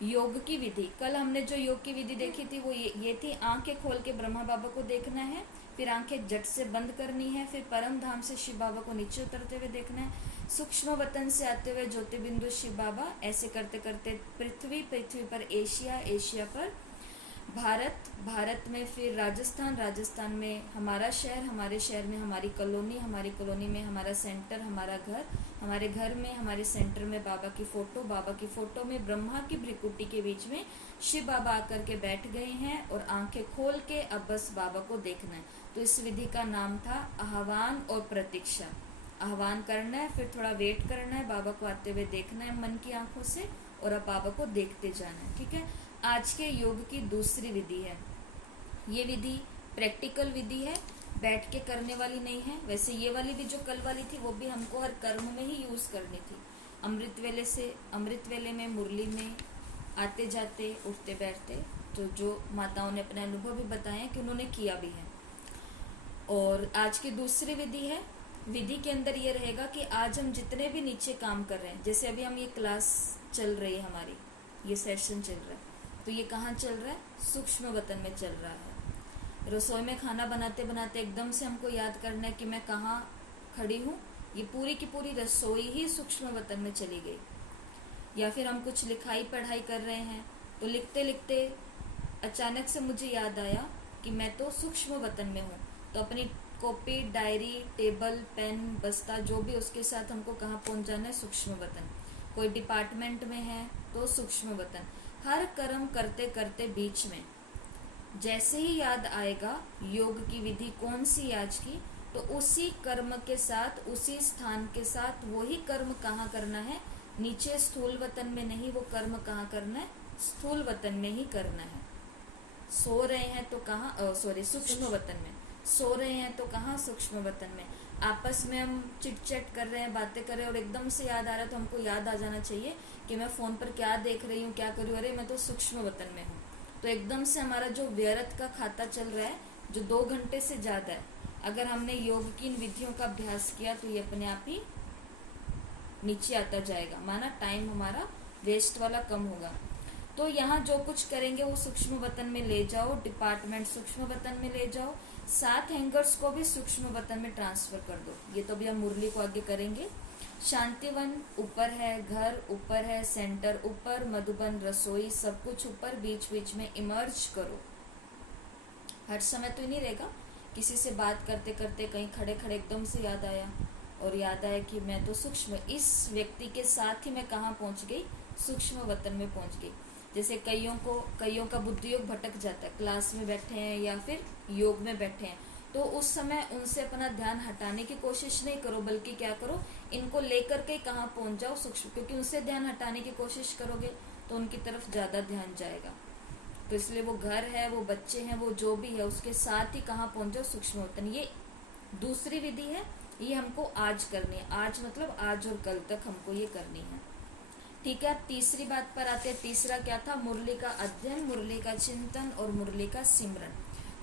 योग की विधि। कल हमने जो योग की विधि देखी थी वो ये थी, आंखें खोल के ब्रह्मा बाबा को देखना है, फिर आंखें झट से बंद करनी है, फिर परम धाम से शिव बाबा को नीचे उतरते हुए देखना है, सूक्ष्म वतन से आते हुए ज्योति बिंदु शिव बाबा, ऐसे करते करते पृथ्वी, पृथ्वी पर एशिया, एशिया पर भारत, भारत में फिर राजस्थान, राजस्थान में हमारा शहर, हमारे शहर में हमारी कॉलोनी, हमारी कॉलोनी में हमारा सेंटर, हमारा घर, हमारे घर में हमारे सेंटर में बाबा की फोटो, बाबा की फोटो में ब्रह्मा की भ्रिकुटी के बीच में शिव बाबा आकर के बैठ गए हैं, और आंखें खोल के अब बस बाबा को देखना है। तो इस विधि का नाम था आह्वान और प्रतीक्षा। आह्वान करना है, फिर थोड़ा वेट करना है, बाबा को आते हुए देखना है मन की आंखों से, और अब बाबा को देखते जाना है। ठीक है, आज के योग की दूसरी विधि है। ये विधि प्रैक्टिकल विधि है, बैठ के करने वाली नहीं है। वैसे ये वाली भी जो कल वाली थी वो भी हमको हर कर्म में ही यूज करनी थी। अमृत वेले में, मुरली में आते जाते, उठते बैठते, तो जो माताओं ने अपने अनुभव भी बताए कि उन्होंने किया भी है। और आज की दूसरी विधि है, विधि के अंदर ये रहेगा कि आज हम जितने भी नीचे काम कर रहे हैं, जैसे अभी हम ये क्लास चल रही है हमारी, ये सेशन चल रहा है, तो ये कहाँ चल रहा है, सूक्ष्म वतन में चल रहा है। रसोई में खाना बनाते बनाते एकदम से हमको याद करना है कि मैं कहाँ खड़ी हूँ, ये पूरी की पूरी रसोई ही सूक्ष्म वतन में चली गई। या फिर हम कुछ लिखाई पढ़ाई कर रहे हैं, तो लिखते लिखते अचानक से मुझे याद आया कि मैं तो सूक्ष्म वतन में हूँ, तो अपनी कॉपी, डायरी, टेबल, पेन, बस्ता जो भी उसके साथ हमको कहाँ पहुँच जाना है, सूक्ष्म वतन। कोई डिपार्टमेंट में है तो सूक्ष्म वतन। हर कर्म करते करते बीच में जैसे ही याद आएगा योग की विधि कौन सी आज की, तो उसी कर्म के साथ, उसी स्थान के साथ वही कर्म कहाँ करना है, नीचे स्थूल वतन में नहीं, वो कर्म कहाँ करना है, स्थूल वतन में ही करना है। सो रहे हैं तो कहाँ, सूक्ष्म वतन में सो रहे हैं तो कहाँ, सूक्ष्म वतन में। आपस में हम चिट चैट कर रहे हैं, बातें कर रहे हैं, और एकदम से याद आ रहा है, तो हमको याद आ जाना चाहिए कि मैं फोन पर क्या देख रही हूँ, क्या कर रही हूँ, अरे मैं तो सूक्ष्म वतन में हूँ। तो एकदम से हमारा जो व्यर्थ का खाता चल रहा है, जो 2 घंटे से ज्यादा है, अगर हमने योग की इन विधियों का अभ्यास किया तो ये अपने आप ही नीचे आता जाएगा। माना टाइम हमारा वेस्ट वाला कम होगा। तो यहाँ जो कुछ करेंगे वो सूक्ष्म वतन में ले जाओ, डिपार्टमेंट सूक्ष्म वतन में ले जाओ, 7 हैंगर्स को भी सूक्ष्म वतन में ट्रांसफर कर दो। ये तो भी हम मुरली को आगे करेंगे। शांतिवन ऊपर है, घर ऊपर है, सेंटर ऊपर, मधुबन, रसोई, सब कुछ ऊपर, बीच बीच में इमर्ज करो। हर समय तो ही नहीं रहेगा, किसी से बात करते करते कहीं खड़े खड़े एकदम से याद आया, और याद आया कि मैं तो सूक्ष्म, इस व्यक्ति के साथ ही मैं कहाँ पहुँच गई, सूक्ष्म वतन में पहुँच गई। जैसे कईयों का बुद्धि योग भटक जाता है, क्लास में बैठे हैं या फिर योग में बैठे हैं, तो उस समय उनसे अपना ध्यान हटाने की कोशिश नहीं करो, बल्कि क्या करो, इनको लेकर के कहाँ पहुंच जाओ, सूक्ष्म। क्योंकि उनसे ध्यान हटाने की कोशिश करोगे तो उनकी तरफ ज्यादा ध्यान जाएगा। तो इसलिए वो घर है, वो बच्चे हैं, वो जो भी है, उसके साथ ही कहाँ पहुंच जाओ, सूक्ष्म वतन। ये दूसरी विधि है, ये हमको आज करनी है। आज मतलब आज और कल तक हमको ये करनी है। ठीक है, अब तीसरी बात पर आते हैं। तीसरा क्या था, मुरली का अध्ययन, मुरली का चिंतन और मुरली का सिमरन।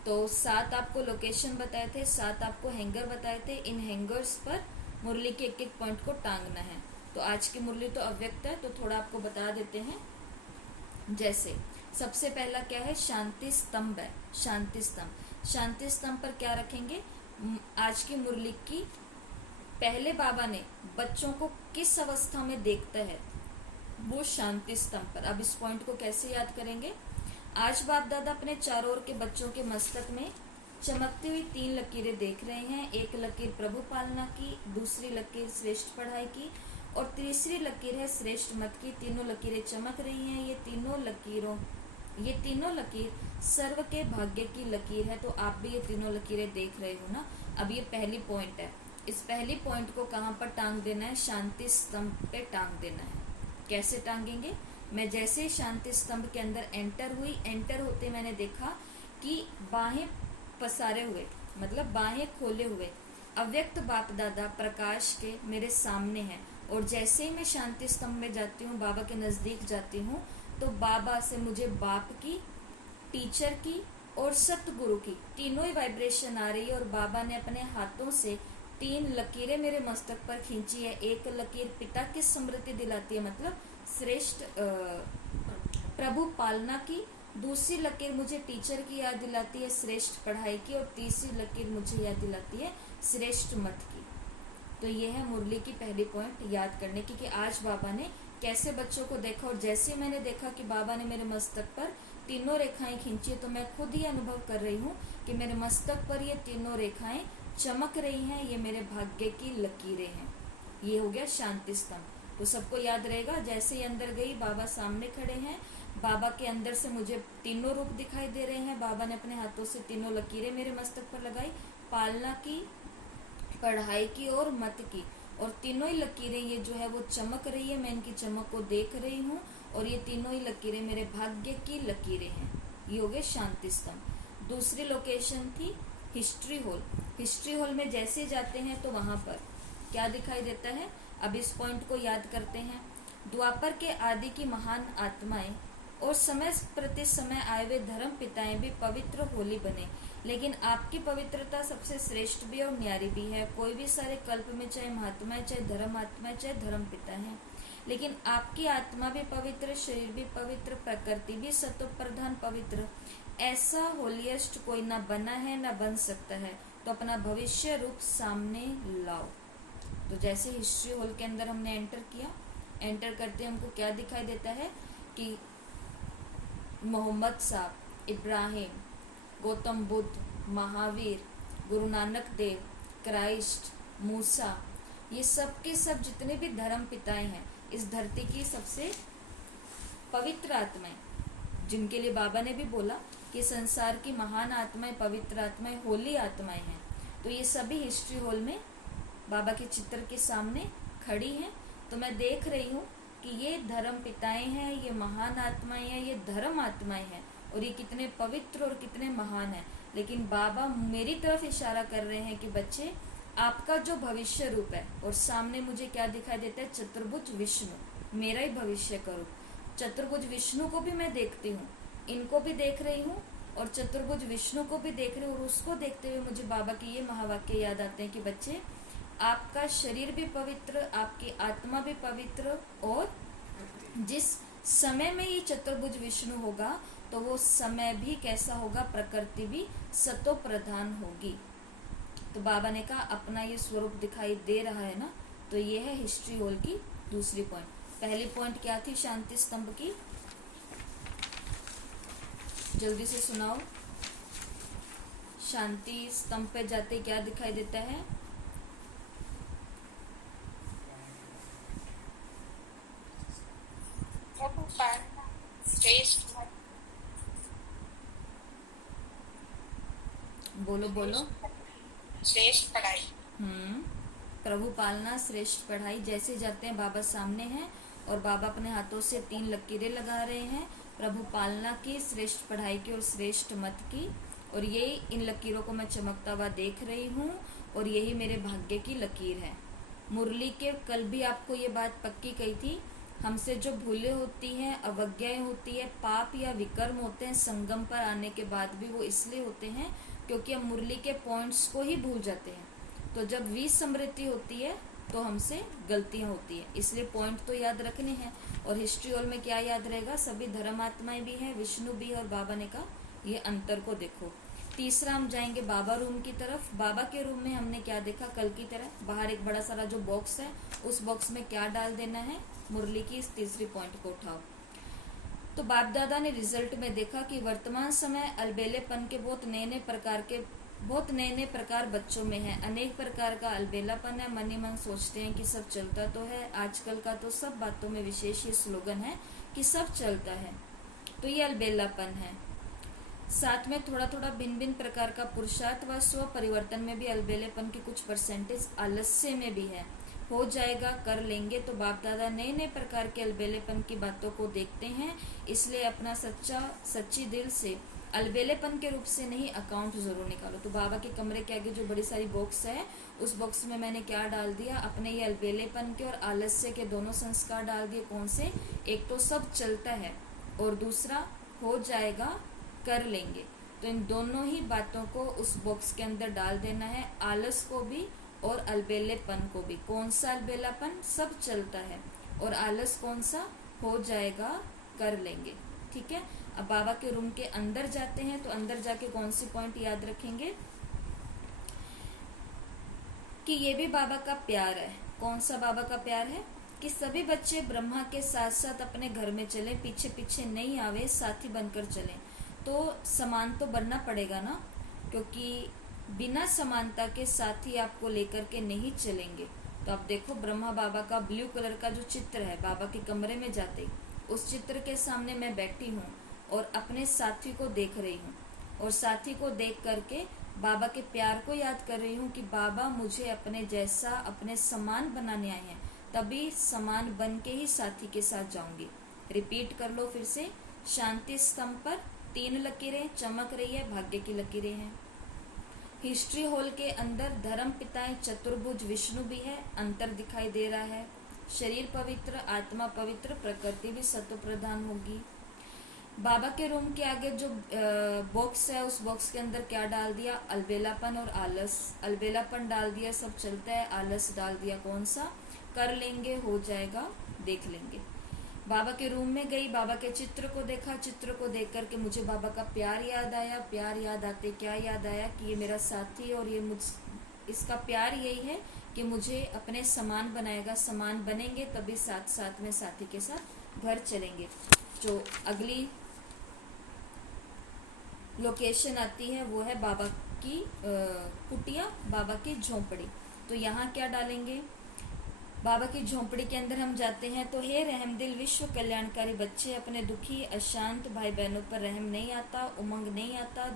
तो 7 आपको लोकेशन बताए थे, 7 आपको हैंगर बताए थे। इन हैंगर्स पर मुरली के एक एक पॉइंट को टांगना है। तो आज की मुरली तो अव्यक्त है, तो थोड़ा आपको बता देते हैं। जैसे सबसे पहला क्या है, शांति स्तंभ है। शांति स्तंभ, शांति स्तंभ पर क्या रखेंगे, आज की मुरली की पहले बाबा ने बच्चों को किस अवस्था में देखता है, वो शांति स्तंभ पर। अब इस पॉइंट को कैसे याद करेंगे, आज बाप दादा अपने चारों ओर के बच्चों के मस्तक में चमकती हुई 3 लकीरें देख रहे हैं। एक लकीर प्रभु पालना की, दूसरी लकीर श्रेष्ठ पढ़ाई की, और तीसरी लकीर है श्रेष्ठ मत की। तीनों लकीरें चमक रही हैं। ये तीनों लकीर सर्व के भाग्य की लकीर है। तो आप भी ये तीनों लकीरें देख रहे हो ना। अब ये पहली पॉइंट है। इस पहली पॉइंट को कहाँ पर टांग देना है? शांति स्तंभ पे टांग देना है। कैसे टांगेंगे? मैं जैसे ही शांति स्तंभ के अंदर एंटर होते मैंने देखा कि बाहें पसारे हुए, मतलब बाहें खोले हुए अव्यक्त बाप दादा प्रकाश के मेरे सामने हैं। और जैसे ही मैं शांति स्तंभ में जाती हूँ, बाबा के नजदीक जाती हूँ, तो बाबा से मुझे बाप की, टीचर की और सतगुरु की तीनों ही वाइब्रेशन आ रही है। और बाबा ने अपने हाथों से 3 लकीरें मेरे मस्तक पर खींची है। एक लकीर पिता की स्मृति दिलाती है, मतलब श्रेष्ठ प्रभु पालना की। दूसरी लकीर मुझे टीचर की याद दिलाती है, श्रेष्ठ पढ़ाई की। और तीसरी लकीर मुझे याद दिलाती है श्रेष्ठ मत की। तो ये है मुरली की पहली पॉइंट याद करने की, कि आज बाबा ने कैसे बच्चों को देखा। और जैसे मैंने देखा कि बाबा ने मेरे मस्तक पर तीनों रेखाएं खींची, तो मैं खुद ही अनुभव कर रही हूँ कि मेरे मस्तक पर ये तीनों रेखाएं चमक रही हैं। ये मेरे भाग्य की लकीरें हैं। ये हो गया शांति स्तंभ। तो सबको याद रहेगा, जैसे ही अंदर गई बाबा सामने खड़े हैं। बाबा के अंदर से मुझे तीनों रूप दिखाई दे रहे हैं। बाबा ने अपने हाथों से तीनों लकीरें मेरे मस्तक पर लगाई, पालना की, पढ़ाई की और मत की। और तीनों ही लकीरें ये जो है वो चमक रही है। मैं इनकी चमक को देख रही हूँ। और ये तीनों ही लकीरें मेरे भाग्य की लकीरें हैं। ये हो गए शांति स्तंभ। दूसरी लोकेशन थी हिस्ट्री हॉल। हिस्ट्री हॉल में जैसे जाते हैं तो वहां पर क्या दिखाई देता है? अब इस पॉइंट को याद करते हैं। द्वापर के आदि की महान आत्माएं और समय प्रति समय आए हुए धर्म पिताएं भी पवित्र होली बने। लेकिन आपकी पवित्रता सबसे श्रेष्ठ भी और न्यारी भी है। कोई भी सारे कल्प में चाहे महात्मा, चाहे धर्म आत्मा, चाहे धर्म पिता है, लेकिन आपकी आत्मा भी पवित्र, शरीर भी पवित्र, प्रकृति भी सत्व प्रधान पवित्र। ऐसा होलिएस्ट कोई ना बना है ना बन सकता है। तो अपना भविष्य रूप सामने लाओ। तो जैसे हिस्ट्री हॉल के अंदर हमने एंटर किया, एंटर करते हमको क्या दिखाई देता है कि मोहम्मद साहब, इब्राहिम, गौतम बुद्ध, महावीर, गुरु नानक देव, क्राइस्ट, मूसा, ये सब के सब जितने भी धर्म पिताएं हैं, इस धरती की सबसे पवित्र आत्माएं, जिनके लिए बाबा ने भी बोला कि संसार की महान आत्माएं, पवित्र आत्माएं, होली आत्माएं हैं। तो ये सभी हिस्ट्री हॉल में बाबा के चित्र के सामने खड़ी हैं। तो मैं देख रही हूँ कि ये धर्म पिताएं हैं, ये महान आत्माएं हैं, ये धर्म आत्माएं हैं। और ये कितने पवित्र और कितने महान हैं। लेकिन बाबा मेरी तरफ इशारा कर रहे हैं कि बच्चे, आपका जो भविष्य रूप है, और सामने मुझे क्या दिखाई देता है? चतुर्भुज विष्णु, मेरा ही भविष्य का रूप। चतुर्भुज विष्णु को भी मैं देखती हूँ, इनको भी देख रही हूँ, और चतुर्भुज विष्णु को भी देख रही हूँ। और उसको देखते हुए मुझे बाबा के ये महावाक्य याद आते हैं कि बच्चे, आपका शरीर भी पवित्र, आपकी आत्मा भी पवित्र, और जिस समय में ये चतुर्भुज विष्णु होगा तो वो समय भी कैसा होगा? प्रकृति भी सतो प्रधान होगी। तो बाबा ने कहा अपना ये स्वरूप दिखाई दे रहा है ना। तो ये है हिस्ट्री हॉल की दूसरी पॉइंट। पहली पॉइंट क्या थी शांति स्तंभ की? जल्दी से सुनाओ। शांति स्तंभ पे जाते क्या दिखाई देता है? प्रभु पालना, श्रेष्ठ मत, बोलो बोलो। श्रेष्ठ पढ़ाई। प्रभु पालना, श्रेष्ठ पढ़ाई। जैसे जाते हैं बाबा सामने हैं, और बाबा अपने हाथों से 3 लकीरें लगा रहे हैं, प्रभु पालना की, श्रेष्ठ पढ़ाई की और श्रेष्ठ मत की। और यही इन लकीरों को मैं चमकता हुआ देख रही हूँ, और यही मेरे भाग्य की लकीर है। मुरली के कल भी आपको ये बात पक्की कही थी, हमसे जो भूलें होती हैं, अवज्ञाएं होती है, पाप या विकर्म होते हैं, संगम पर आने के बाद भी वो इसलिए होते हैं क्योंकि हम मुरली के पॉइंट्स को ही भूल जाते हैं। तो जब विस्मृति होती है तो हमसे गलतियां होती है, इसलिए पॉइंट तो याद रखने हैं। और हिस्ट्री हॉल में क्या याद रहेगा? सभी धर्मात्माएं भी हैं, विष्णु भी है। और बाबा ने कहा ये अंतर को देखो। तीसरा हम जाएंगे बाबा रूम की तरफ। बाबा के रूम में हमने क्या देखा? कल की तरह बाहर एक बड़ा सारा जो बॉक्स है, उस बॉक्स में क्या डाल देना है? मुरली की इस तीसरी पॉइंट को उठाओ। तो बाप दादा ने रिजल्ट में देखा कि वर्तमान समय अलबेलेपन के बहुत नए नए प्रकार के बहुत नए नए प्रकार बच्चों में है, अनेक प्रकार का अलबेलापन है, मन ही मन सोचते हैं कि सब चलता तो है। आजकल का तो सब बातों में विशेष ये स्लोगन है कि सब चलता है, तो ये अलबेलापन है। साथ में थोड़ा थोड़ा भिन्न भिन्न प्रकार का पुरुषार्थ व स्व परिवर्तन में भी अलबेलेपन की कुछ परसेंटेज आलस्य में भी है। हो जाएगा, कर लेंगे। तो बाप दादा नए नए प्रकार के अलबेलेपन की बातों को देखते हैं, इसलिए अपना सच्ची दिल से अलबेलेपन के रूप से नहीं अकाउंट जरूर निकालो। तो बाबा के कमरे के आगे जो बड़ी सारी बॉक्स है, उस बॉक्स में मैंने क्या डाल दिया, अपने ये अलबेलेपन के और आलस्य के दोनों संस्कार डाल दिए। कौन से? एक तो सब चलता है और दूसरा हो जाएगा, कर लेंगे। तो इन दोनों ही बातों को उस बॉक्स के अंदर डाल देना है, आलस को भी और अलबेलेपन को भी। कौन सा अलबेलापन? सब चलता है, और आलस कौन सा? हो जाएगा, कर लेंगे। ठीक है। अब बाबा के रूम के अंदर जाते हैं, तो अंदर जाके कौन सी पॉइंट याद रखेंगे कि ये भी बाबा का प्यार है। कौन सा बाबा का प्यार है? कि सभी बच्चे ब्रह्मा के साथ साथ अपने घर में चले, पीछे पीछे नहीं आवे, साथी बनकर चले। तो समान तो बनना पड़ेगा ना, क्योंकि बिना समानता के साथी आपको लेकर के नहीं चलेंगे। तो आप देखो ब्रह्मा बाबा का ब्लू कलर का जो चित्र है, बाबा के कमरे में जाते ही उस चित्र के सामने मैं बैठी हूँ और अपने साथी को देख रही हूँ, और साथी को देख करके बाबा के प्यार को याद कर रही हूँ कि बाबा मुझे अपने जैसा, अपने समान बनाने आए हैं, तभी समान बन के ही साथी के साथ जाऊंगी। रिपीट कर लो फिर से। शांति स्तंभ पर 3 लकीरें चमक रही है, भाग्य की लकीरें हैं। हिस्ट्री हॉल के अंदर धर्म पिताएं चतुर्भुज विष्णु भी है, अंतर दिखाई दे रहा है। शरीर पवित्र, आत्मा पवित्र, प्रकृति भी सत्व प्रधान होगी। बाबा के रूम के आगे जो बॉक्स है, उस बॉक्स के अंदर क्या डाल दिया? अलबेलापन और आलस। अलबेलापन डाल दिया, सब चलता है। आलस डाल दिया, कौन सा? कर लेंगे, हो जाएगा, देख लेंगे। बाबा के रूम में गई, बाबा के चित्र को देखा, चित्र को देख करके मुझे बाबा का प्यार याद आया। प्यार याद आते क्या याद आया कि ये मेरा साथी, और ये इसका प्यार यही है कि मुझे अपने समान बनाएगा। समान बनेंगे तभी साथ साथ में साथी के साथ घर चलेंगे। जो अगली लोकेशन आती है वो है बाबा की कुटिया, बाबा की झोंपड़ी। तो यहाँ क्या डालेंगे? बाबा की झोंपड़ी के अंदर हम जाते हैं तो हे रहमदिल विश्व कल्याणकारी बच्चे, अपने दुखी अशांत भाई बहनों पर रहम नहीं आता, उमंग नहीं आता।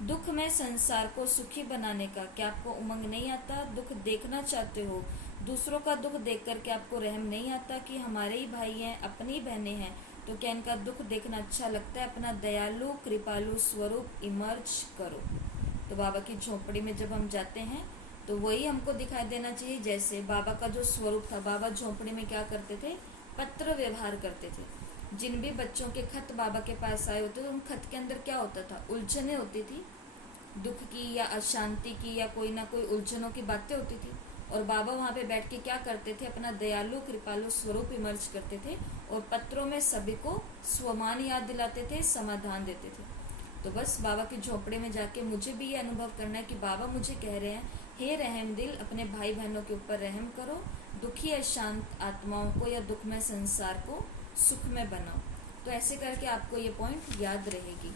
दुख में संसार को सुखी बनाने का क्या आपको उमंग नहीं आता? दुख देखना चाहते हो, दूसरों का दुख देख करके आपको रहम नहीं आता कि हमारे ही भाई हैं, अपनी बहनें हैं, तो क्या इनका दुख देखना अच्छा लगता है? अपना दयालु कृपालु स्वरूप इमर्ज करो। तो बाबा की झोंपड़ी में जब हम जाते हैं तो वही हमको दिखाई देना चाहिए, जैसे बाबा का जो स्वरूप था। बाबा झोंपड़ी में क्या करते थे? पत्र व्यवहार करते थे। जिन भी बच्चों के खत बाबा के पास आए होते थे, उन खत के अंदर क्या होता था? उलझने होती थी, दुख की या अशांति की या कोई ना कोई उलझनों की बातें होती थी। और बाबा वहाँ पे बैठ के क्या करते थे? अपना दयालु कृपालु स्वरूप इमर्ज करते थे, और पत्रों में सभी को स्वमान याद दिलाते थे, समाधान देते थे। तो बस बाबा की झोंपड़ी में जाके मुझे भी ये अनुभव करना है कि बाबा मुझे कह रहे हैं, हे रहमदिल, अपने भाई बहनों के ऊपर रहम करो, दुखी अशांत आत्माओं को या दुख में संसार को सुख में बनाओ। तो ऐसे करके आपको ये पॉइंट याद रहेगी।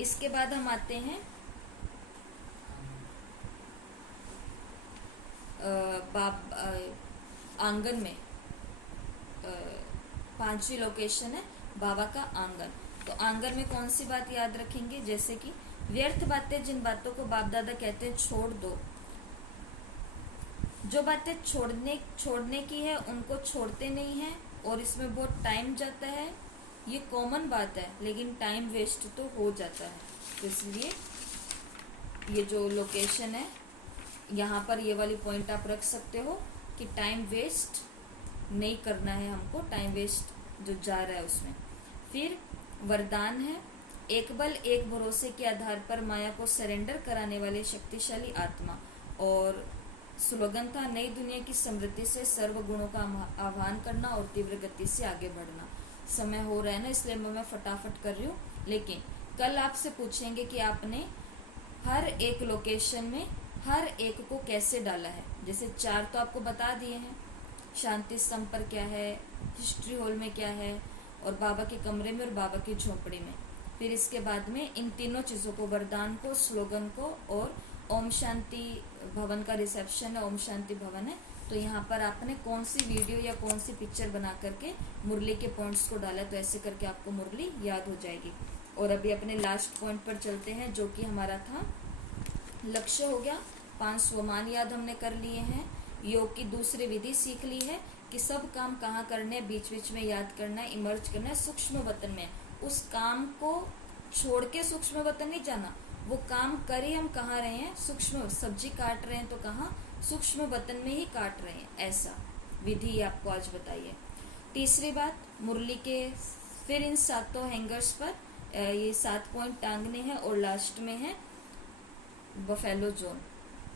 इसके बाद हम आते हैं आंगन में। 5वीं लोकेशन है बाबा का आंगन। तो आंगन में कौन सी बात याद रखेंगे? जैसे कि व्यर्थ बातें, जिन बातों को बाप दादा कहते हैं छोड़ दो। जो बातें छोड़ने की है उनको छोड़ते नहीं है, और इसमें बहुत टाइम जाता है। ये कॉमन बात है, लेकिन टाइम वेस्ट तो हो जाता है। तो इसलिए ये जो लोकेशन है, यहाँ पर ये वाली पॉइंट आप रख सकते हो कि टाइम वेस्ट नहीं करना है हमको, टाइम वेस्ट जो जा रहा है उसमें। फिर वरदान है, एक बल एक भरोसे के आधार पर माया को सरेंडर कराने वाले शक्तिशाली आत्मा। और स्लोगन था, नई दुनिया की समृद्धि से सर्व गुणों का आह्वान करना और तीव्र गति से आगे बढ़ना। समय हो रहा है ना, इसलिए मैं फटाफट कर रही हूँ। लेकिन कल आपसे पूछेंगे कि आपने हर एक लोकेशन में हर एक को कैसे डाला है। जैसे 4 तो आपको बता दिए हैं, शांति स्तंभ पर क्या है, हिस्ट्री हॉल में क्या है, और बाबा के कमरे में और बाबा की झोंपड़ी में। फिर इसके बाद में इन तीनों चीज़ों को, वरदान को, स्लोगन को और ओम शांति भवन का रिसेप्शन है, ओम शांति भवन है, तो यहाँ पर आपने कौन सी वीडियो या कौन सी पिक्चर बना करके मुरली के पॉइंट्स को डाला, तो ऐसे करके आपको मुरली याद हो जाएगी। और अभी अपने लास्ट पॉइंट पर चलते हैं, जो कि हमारा था लक्ष्य हो गया, 5 स्वमान याद हमने कर लिए हैं, योग की दूसरी विधि सीख ली है कि सब काम कहाँ करने हैं, बीच बीच में याद करना है, इमर्ज करना है सूक्ष्म वतन में। उस काम को छोड़ के सूक्ष्म वतन नहीं जाना, वो काम करे हम कहाँ रहे हैं, सूक्ष्म, सब्जी काट रहे हैं तो कहाँ, सूक्ष्म वतन में ही काट रहे हैं, ऐसा विधि आपको आज बताइए। तीसरी बात, मुरली के फिर इन 7 हैंगर्स पर ये 7 पॉइंट टांगने हैं और लास्ट में है बफेलो जोन।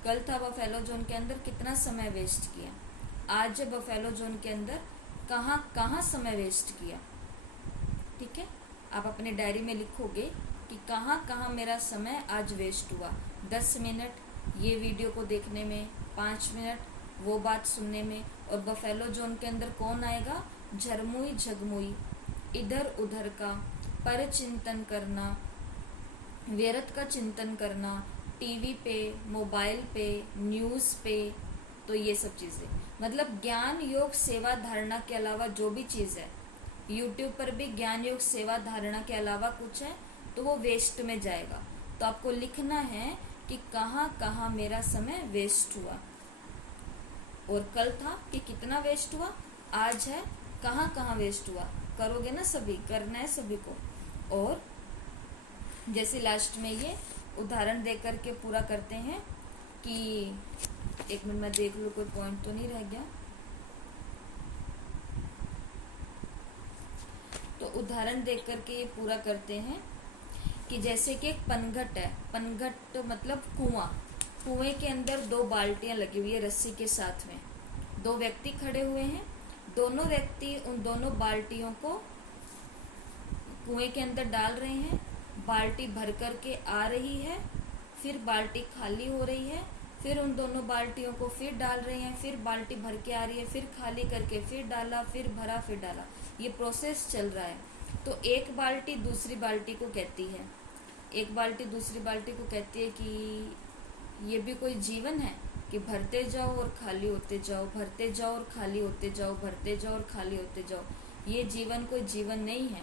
कल था बफेलो जोन के अंदर कितना समय वेस्ट किया, आज बफेलो जोन के अंदर कहाँ कहाँ समय वेस्ट किया। ठीक है, आप अपने डायरी में लिखोगे कि कहाँ कहाँ मेरा समय आज वेस्ट हुआ। 10 मिनट ये वीडियो को देखने में, 5 मिनट वो बात सुनने में, और बफेलो जोन के अंदर कौन आएगा, झरमुई झगमुई, इधर उधर का पर चिंतन करना, व्यर्थ का चिंतन करना, टीवी पे, मोबाइल पे, न्यूज़ पे, तो ये सब चीज़ें, मतलब ज्ञान योग सेवा धारणा के अलावा जो भी चीज़ है, यूट्यूब पर भी ज्ञान योग सेवा धारणा के अलावा कुछ है तो वो वेस्ट में जाएगा। तो आपको लिखना है कि कहाँ कहाँ मेरा समय वेस्ट हुआ। और कल था कि कितना वेस्ट हुआ, आज है कहाँ कहाँ वेस्ट हुआ। करोगे ना, सभी करना है सभी को। और जैसे लास्ट में ये उदाहरण दे करके पूरा करते हैं कि, एक मिनट मैं देख लूँ कोई पॉइंट तो नहीं रह गया। तो उदाहरण देख करके ये पूरा करते हैं कि जैसे कि एक पनघट है, पनघट तो मतलब कुआं, कुएं के अंदर 2 बाल्टियां लगी हुई है रस्सी के साथ में, 2 व्यक्ति खड़े हुए हैं, दोनों व्यक्ति उन दोनों बाल्टियों को कुएं के अंदर डाल रहे हैं, बाल्टी भर करके आ रही है, फिर बाल्टी खाली हो रही है, फिर उन दोनों बाल्टियों को फिर डाल रहे हैं, फिर बाल्टी भर के आ रही है, फिर खाली करके फिर डाला, फिर भरा, फिर डाला, ये प्रोसेस चल रहा है। तो एक बाल्टी दूसरी बाल्टी को कहती है, एक बाल्टी दूसरी बाल्टी को कहती है कि ये भी कोई जीवन है कि भरते जाओ और खाली होते जाओ, भरते जाओ और खाली होते जाओ, भरते जाओ और खाली होते जाओ, ये जीवन कोई जीवन नहीं है।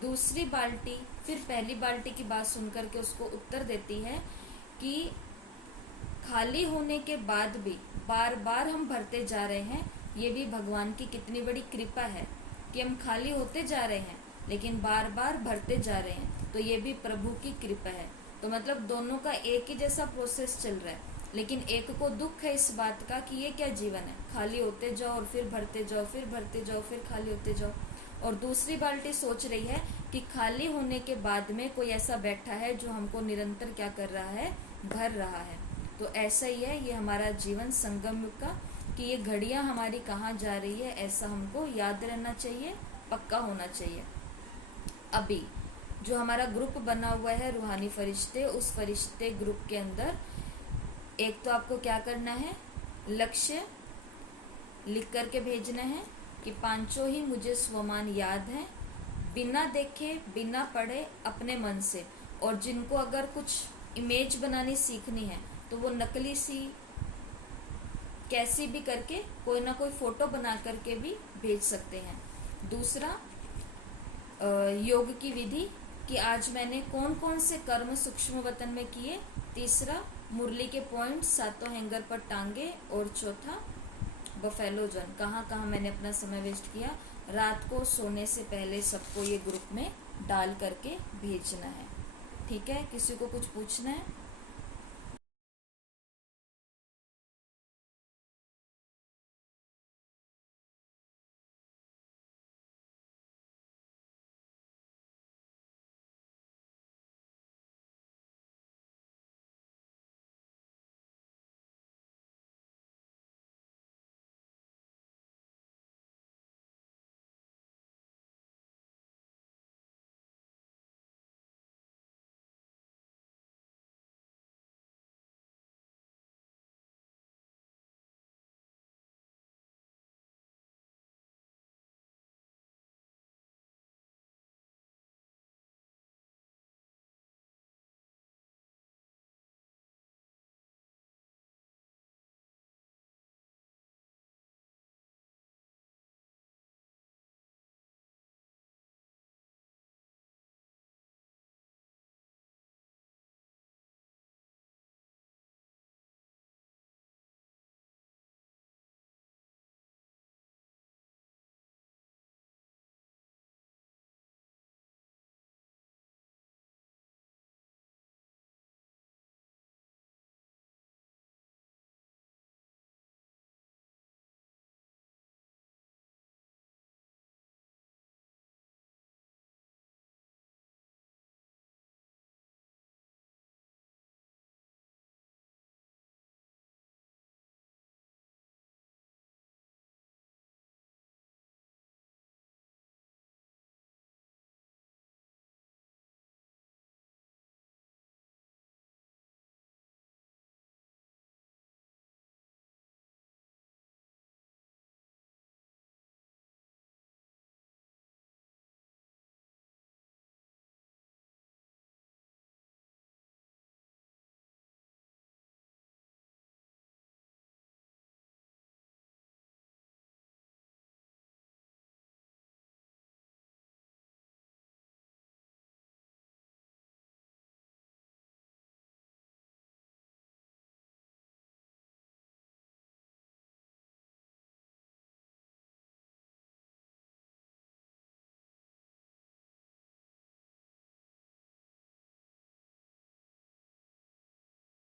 दूसरी बाल्टी फिर पहली बाल्टी की बात सुनकर के उसको उत्तर देती है कि खाली होने के बाद भी बार बार हम भरते जा रहे हैं, ये भी भगवान की कितनी बड़ी कृपा है कि हम खाली होते जा रहे हैं लेकिन बार बार भरते जा रहे हैं, तो ये भी प्रभु की कृपा है। तो मतलब दोनों का एक ही जैसा प्रोसेस चल रहा है, लेकिन एक को दुख है इस बात का कि ये क्या जीवन है, खाली होते जाओ और फिर भरते जाओ, फिर भरते जाओ, फिर खाली होते जाओ। और दूसरी बाल्टी सोच रही है कि खाली होने के बाद में कोई ऐसा बैठा है जो हमको निरंतर क्या कर रहा है, भर रहा है। तो ऐसा ही है ये हमारा जीवन संगम युग का, कि ये घड़ियां हमारी कहाँ जा रही है, ऐसा हमको याद रहना चाहिए, पक्का होना चाहिए। अभी जो हमारा ग्रुप बना हुआ है रूहानी फरिश्ते, उस फरिश्ते ग्रुप के अंदर एक तो आपको क्या करना है, लक्ष्य लिख करके भेजना है कि 5 ही मुझे स्वमान याद है, बिना देखे बिना पढ़े अपने मन से। और जिनको अगर कुछ इमेज बनानी सीखनी है तो वो नकली सी कैसी भी करके कोई ना कोई फोटो बना करके भी भेज सकते हैं। दूसरा योग की विधि कि आज मैंने कौन कौन से कर्म सूक्ष्म वतन में किए। तीसरा मुरली के पॉइंट 7 हैंगर पर टांगे। और चौथा बफेलो जोन, कहाँ कहाँ मैंने अपना समय वेस्ट किया। रात को सोने से पहले सबको ये ग्रुप में डाल करके भेजना है। ठीक है, किसी को कुछ पूछना है?